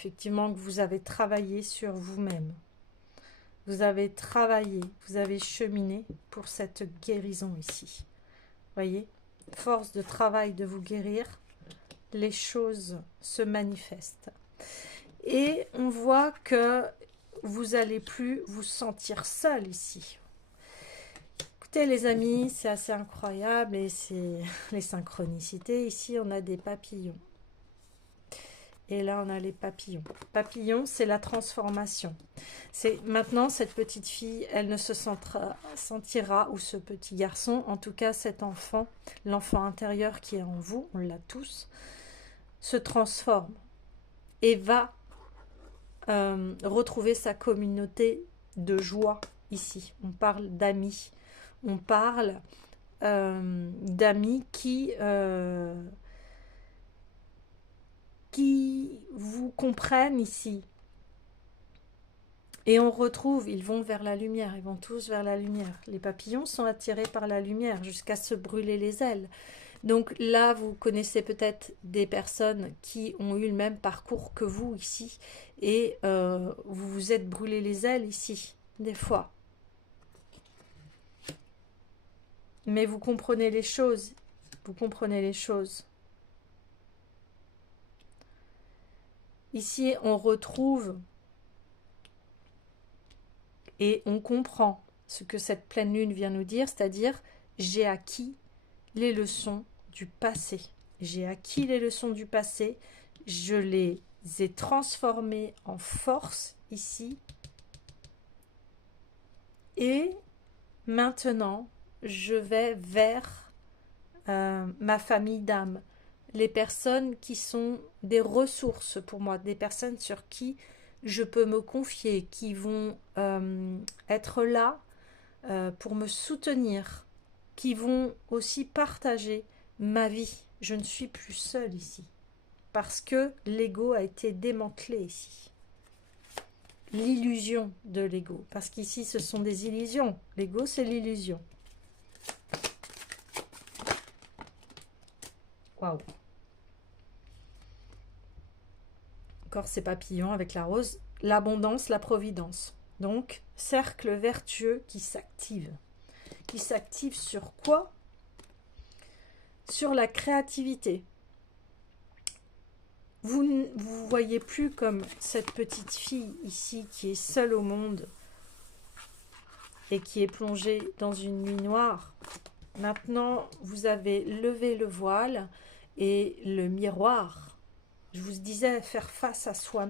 effectivement que vous avez travaillé sur vous-même. Vous avez travaillé, vous avez cheminé pour cette guérison ici. Voyez, force de travail de vous guérir, les choses se manifestent. Et on voit que vous n'allez plus vous sentir seul ici. Écoutez les amis, c'est assez incroyable et c'est les synchronicités. Ici, on a des papillons. Et là, on a les papillons. Papillons, c'est la transformation. C'est maintenant, cette petite fille, elle ne se sentira, ou ce petit garçon, en tout cas cet enfant, l'enfant intérieur qui est en vous, on l'a tous, se transforme et va retrouver sa communauté de joie ici. On parle d'amis. On parle d'amis qui vous comprennent ici. Et on retrouve, ils vont vers la lumière, ils vont tous vers la lumière. Les papillons sont attirés par la lumière jusqu'à se brûler les ailes. Donc là, vous connaissez peut-être des personnes qui ont eu le même parcours que vous ici et vous vous êtes brûlé les ailes ici, des fois. Mais vous comprenez les choses, vous comprenez les choses. Ici, on retrouve et on comprend ce que cette pleine lune vient nous dire, c'est-à-dire j'ai acquis les leçons du passé. J'ai acquis les leçons du passé, je les ai transformées en force ici. Et maintenant, je vais vers ma famille d'âme. Les personnes qui sont des ressources pour moi, des personnes sur qui je peux me confier, qui vont être là pour me soutenir, qui vont aussi partager ma vie. Je ne suis plus seule ici, parce que l'ego a été démantelé ici. L'illusion de l'ego, parce qu'ici ce sont des illusions. L'ego, c'est l'illusion. Waouh! Encore ces papillons avec la rose, l'abondance, la providence. Donc, cercle vertueux qui s'active. Qui s'active sur quoi? Sur la créativité. Vous ne vous voyez plus comme cette petite fille ici qui est seule au monde et qui est plongée dans une nuit noire. Maintenant, vous avez levé le voile et le miroir. Je vous disais, faire face à soi.